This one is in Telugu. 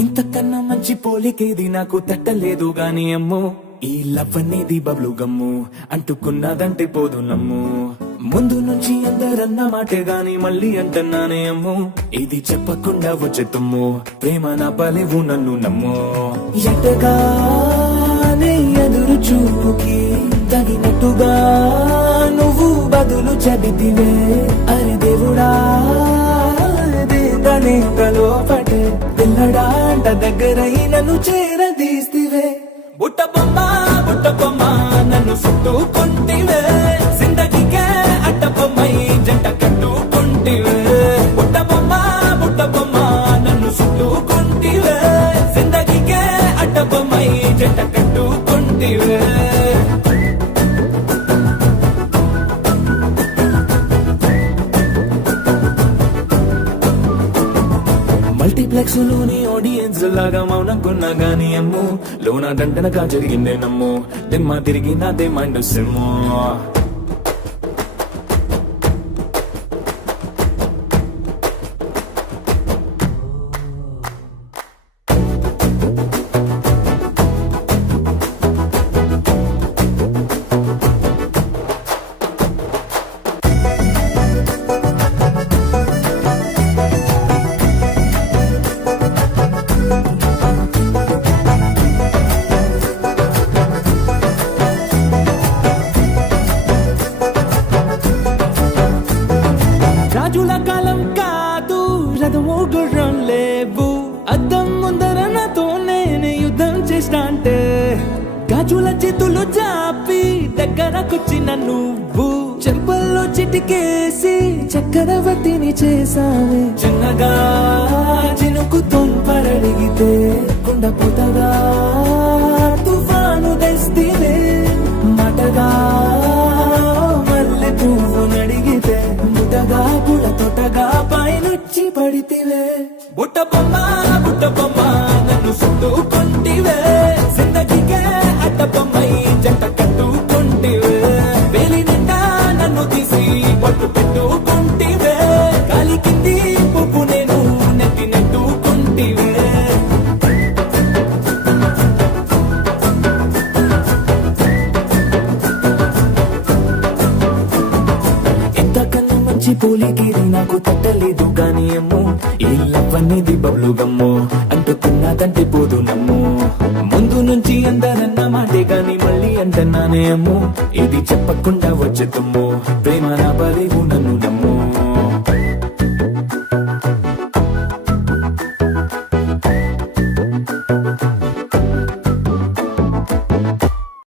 ఇంతకన్నా మంచి పోలికేది నాకు తట్టలేదు గాని అమ్మో, ఈ లవ్ అనేది బబ్లు గమ్ము అంటుకున్నదంటే పోదు నమ్ము. ముందు నుంచి అందరన్న మాటే గాని మళ్ళీ అంటున్నానే అమ్ము, ఇది చెప్పకుండా వచ్చే తుమ్ము, ప్రేమ నా పలేవు నన్ను నమ్ము. ఎటగానే ఎదురు చూపుకి తగినట్టుగా నువ్వు బదులు చెబితివే. అరే దేవుడా లోపటే పిల్లడాంట దగ్గరై నన్ను చేరదీస్తివే. బుట్ట బొమ్మ నన్ను చుట్టుకుంటివే, జిందగీకే అడ్డ బొమ్మై జంట కట్టుకుంటివే. బుట్ట బొమ్మ నన్ను చుట్టుకుంటివే, జిందగీకే అడ్డ బొమ్మై జంట కట్టుకుంటివే. మల్టీప్లెక్స్ లోని ఆడియన్స్ లాగా మౌనంకున్నా గానీ అమ్ము, లోన దండనగా జరిగిందే నమ్ము, దిమ్మ తిరిగి నాదే మైండ్ సిమ్ము. రాజుల కాలం కాదు, రథము గుర్రం లేవు, అద్దం ముందర నాతో నేను యుద్ధం చేస్తా అంటే, గాజుల చేతులు చాపి దగ్గరకొచ్చిన నువ్వు, చెంపల్లో చిటికేసి చక్రవర్తిని చేసావే. చిన్నగా చినుకు తుంపరడిగితే కుండపోతగా తుఫాను తెస్తే, మటగా మల్లె పువ్వు నడిగితే ముటగా పుడ తొటగా పైనొచ్చి పడితివే. బుట్ట బొమ్మ నన్ను చుట్టుకుంటివే, జిందగీకే అడ్డ బొమ్మై జంట కట్టుకుంటివే. వేలి నిండా నన్ను తీసి పట్టు పెట్టుకుంటివే, గాలి కింది పువ్వు నేను నెత్తి నెట్టుకుంటివే. పోలికేది నాకు తట్టలేదు గాని అమ్ము, ఈ లవ్ అనేది బబ్లు గమ్ము అంటుకున్నదంటే పోదు నమ్ము. ముందు నుంచి అందరన్న మాటే గాని మళ్ళీ అంటున్నానే అమ్ము, ఇది చెప్పకుండా వచ్చే తుమ్ము, ప్రేమ నా బలేవు నన్ను